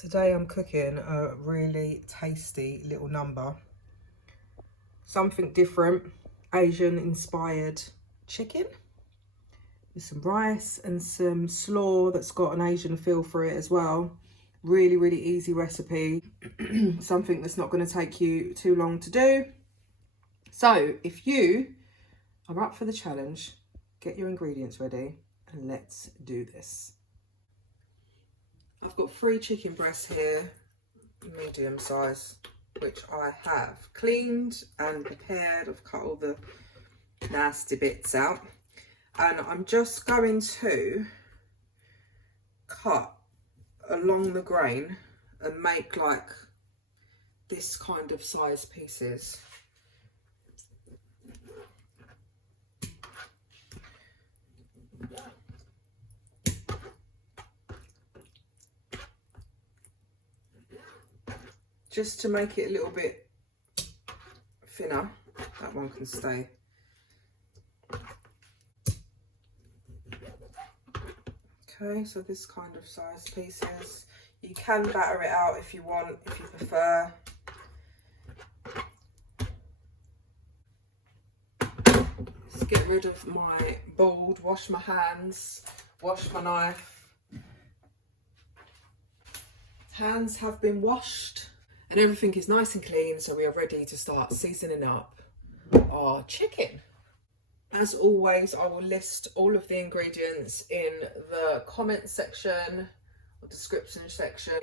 Today I'm cooking a really tasty little number. Something different, Asian inspired chicken with some rice and some slaw that's got an Asian feel for it as well. Really, really easy recipe. Something that's not going to take you too long to do. So if you are up for the challenge, get your ingredients ready and let's do this. I've got 3 chicken breasts here, medium size, which I have cleaned and prepared. I've cut all the nasty bits out, and I'm just going to cut along the grain and make like this kind of size pieces. Just to make it a little bit thinner. That one can stay. Okay, so this kind of size pieces. You can batter it out if you want, if you prefer. Let's get rid of my bowl, wash my hands, wash my knife. Hands have been washed. And everything is nice and clean, so we are ready to start seasoning up our chicken. As always, I will list all of the ingredients in the comment section or description section.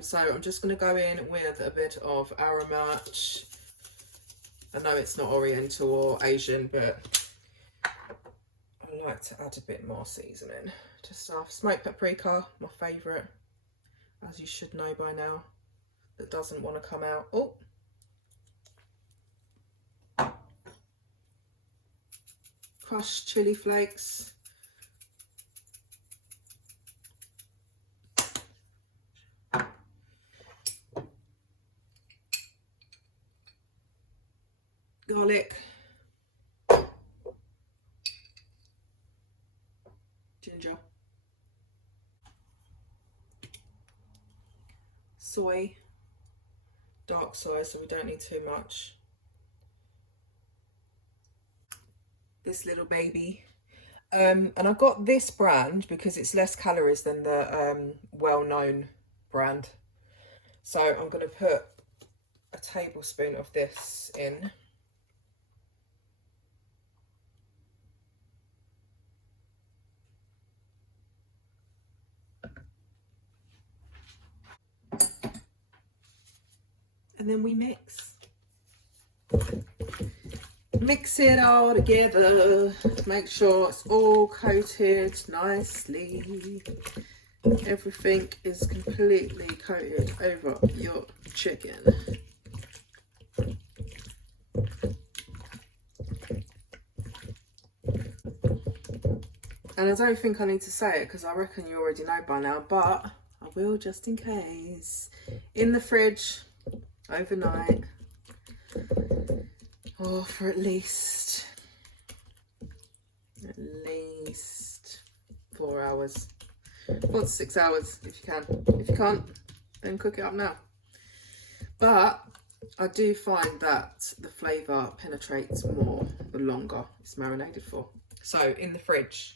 So I'm just going to go in with a bit of aromat. I know it's not Oriental or Asian, but I like to add a bit more seasoning. Just smoked paprika, my favourite, as you should know by now. That doesn't want to come out. Oh, crushed chili flakes, garlic, ginger, soy, dark soy, so we don't need too much. This little baby. And I got this brand because it's less calories than the well-known brand. So I'm going to put a tablespoon of this in. And then we mix. Mix it all together. Make sure it's all coated nicely. Everything is completely coated over your chicken. And I don't think I need to say it because I reckon you already know by now, but I will just in case. In the fridge overnight, or for at least 4 hours, 4 to 6 hours if you can. If you can't, then cook it up now. But I do find that the flavour penetrates more the longer it's marinated for. So in the fridge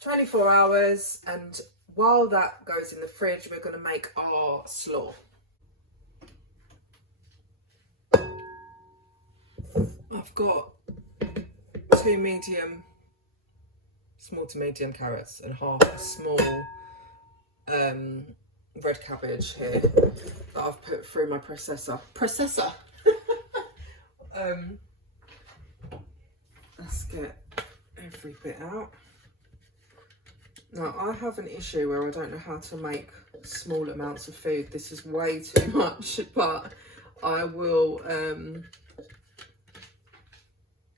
24 hours, and while that goes in the fridge, we're going to make our slaw. I've got 2 small to medium carrots and half a small red cabbage here that I've put through my processor. Let's get every bit out. Now, I have an issue where I don't know how to make small amounts of food. This is way too much, but I will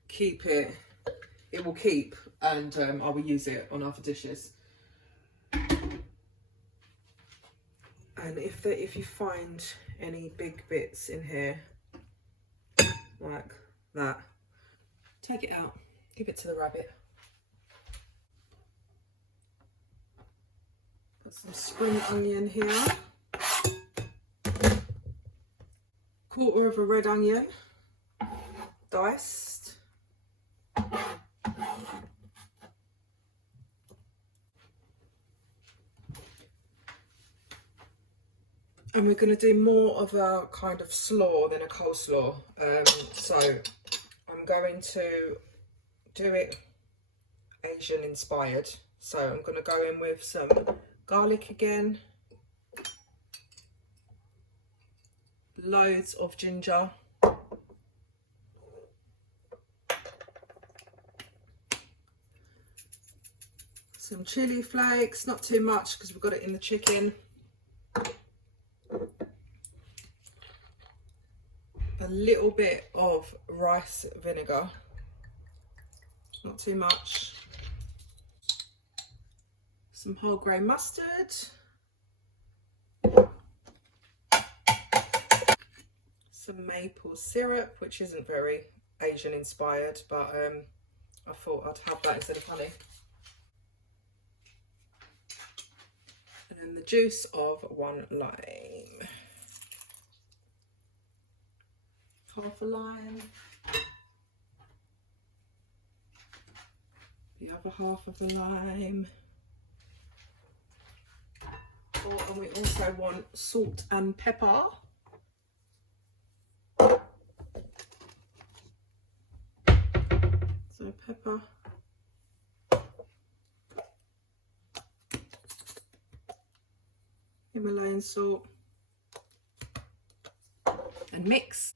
keep it. It will keep, and I will use it on other dishes. And if you find any big bits in here, like that, take it out, give it to the rabbit. Got some spring onion here. Quarter of a red onion, diced. And we're going to do more of a kind of slaw than a coleslaw. So I'm going to do it Asian inspired. So I'm going to go in with some garlic again. Loads of ginger. Some chili flakes, not too much because we've got it in the chicken. A little bit of rice vinegar, not too much. Some whole grain mustard. Some maple syrup, which isn't very Asian inspired, but I thought I'd have that instead of honey. And then the juice of 1 lime. Half a lime. The other half of the lime. Oh, and we also want salt and pepper. So pepper. Himalayan salt. And mix.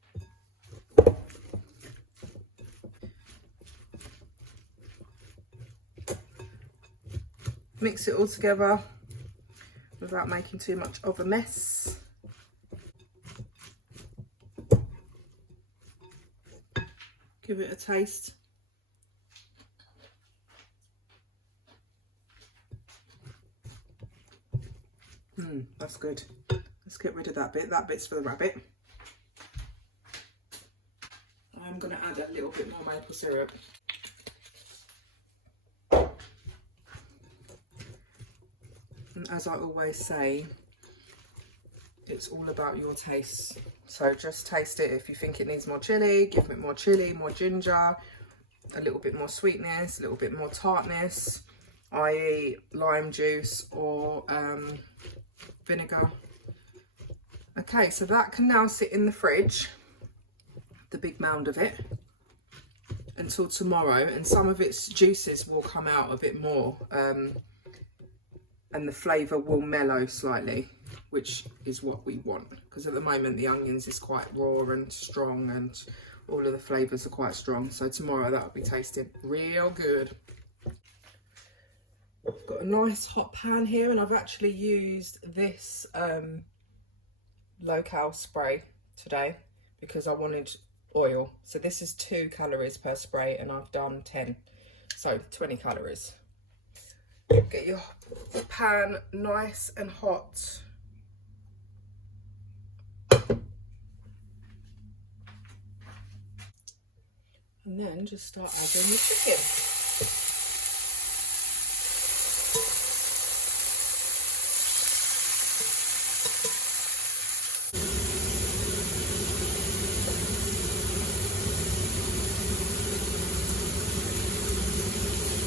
Mix it all together without making too much of a mess. Give it a taste. That's good. Let's get rid of that bit. That bit's for the rabbit. I'm going to add a little bit more maple syrup. And as I always say, it's all about your taste. So just taste it. If you think it needs more chili, give it more chili, more ginger, a little bit more sweetness, a little bit more tartness, i.e. lime juice or vinegar. Okay, so that can now sit in the fridge, the big mound of it, until tomorrow, and some of its juices will come out a bit more. And the flavour will mellow slightly, which is what we want, because at the moment the onions is quite raw and strong and all of the flavours are quite strong. So tomorrow that'll be tasting real good. I've got a nice hot pan here, and I've actually used this low-cal spray today because I wanted oil. So this is 2 calories per spray and I've done 10, so 20 calories. Get your pan nice and hot. And then just start adding the chicken.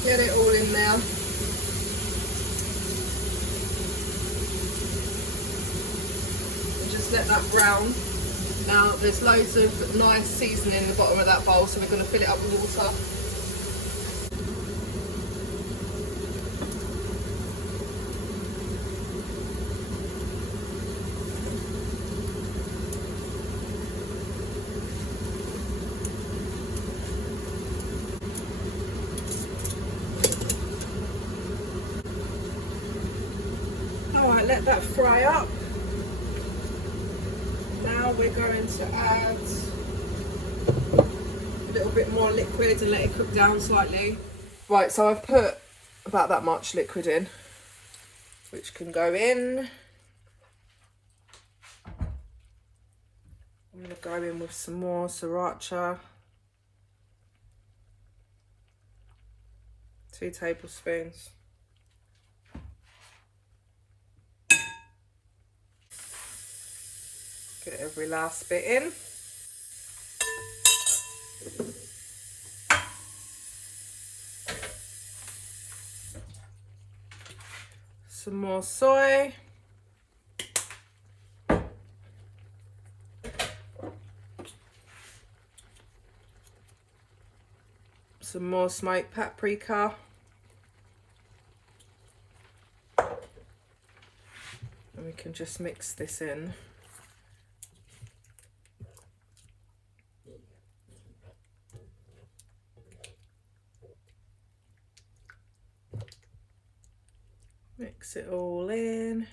Get it all in there. Let that brown. Now there's loads of nice seasoning in the bottom of that bowl, so we're going to fill it up with water. Alright, let that fry up. Now we're going to add a little bit more liquid and let it cook down slightly. Right, so I've put about that much liquid in, which can go in. I'm going to go in with some more sriracha. 2 tablespoons. Get every last bit in. Some more soy. Some more smoked paprika. And we can just mix this in. Mix it all in.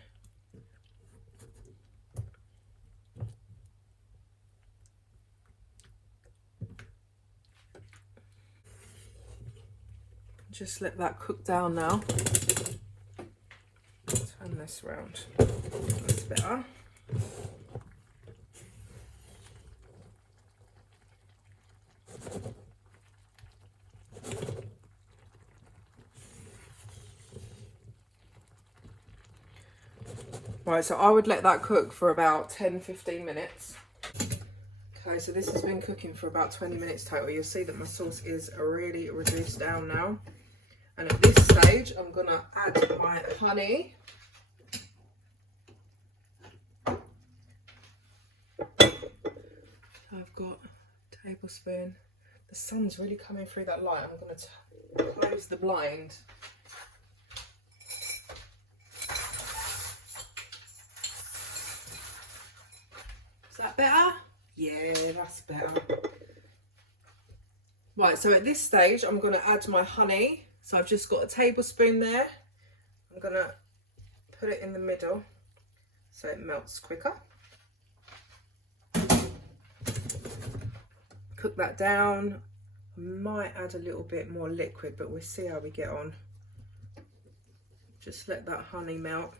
Just let that cook down now. Turn this round. That's better. Right, so I would let that cook for about 10-15 minutes. Okay, so this has been cooking for about 20 minutes total. You'll see that my sauce is really reduced down now. And at this stage, I'm gonna add my honey. I've got a tablespoon. The sun's really coming through that light. I'm gonna close the blind. Is that better? Yeah, that's better. Right, so at this stage, I'm going to add my honey. So I've just got a tablespoon there. I'm going to put it in the middle so it melts quicker. Cook that down. I might add a little bit more liquid, but we'll see how we get on. Just let that honey melt.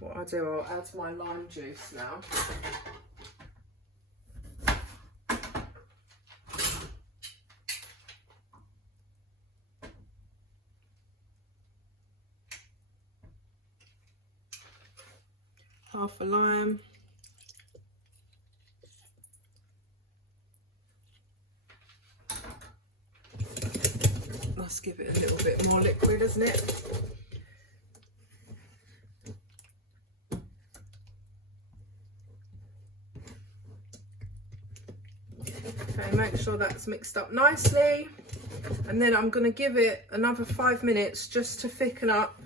What I'll do, I'll add my lime juice now. Half a lime. Let's give it a little bit more liquid, isn't it? Okay, make sure that's mixed up nicely. And then I'm going to give it another 5 minutes just to thicken up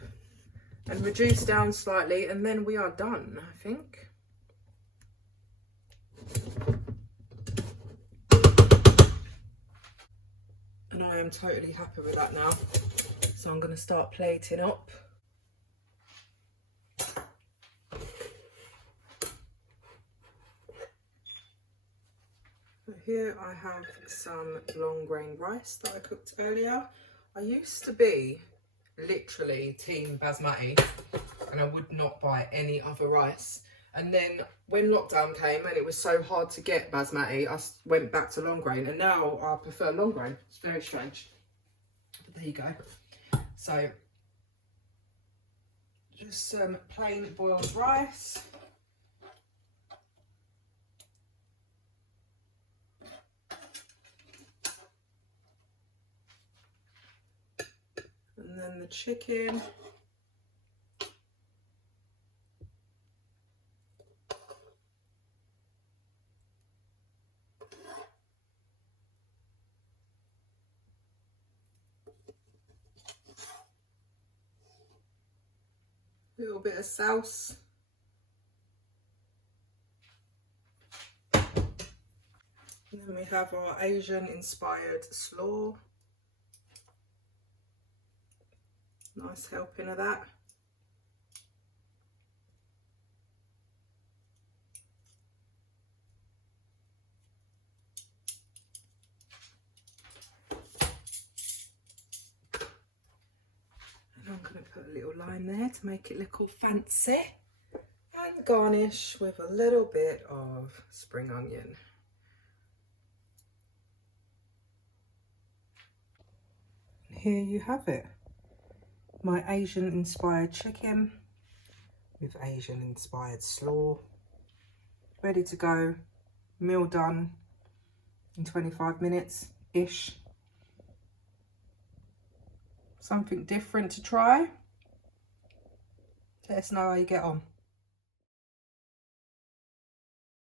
and reduce down slightly, and then we are done, I think. And I am totally happy with that now. So I'm going to start plating up. Here I have some long grain rice that I cooked earlier. I used to be literally team basmati and I would not buy any other rice. And then when lockdown came and it was so hard to get basmati, I went back to long grain, and now I prefer long grain. It's very strange. But there you go. So just some plain boiled rice. And then the chicken. A little bit of sauce. And then we have our Asian inspired slaw. Nice helping of that. And I'm going to put a little lime there to make it look all fancy. And garnish with a little bit of spring onion. And here you have it. my Asian inspired chicken with Asian inspired slaw. Ready to go, meal done in 25 minutes-ish. Something different to try. Let us know how you get on.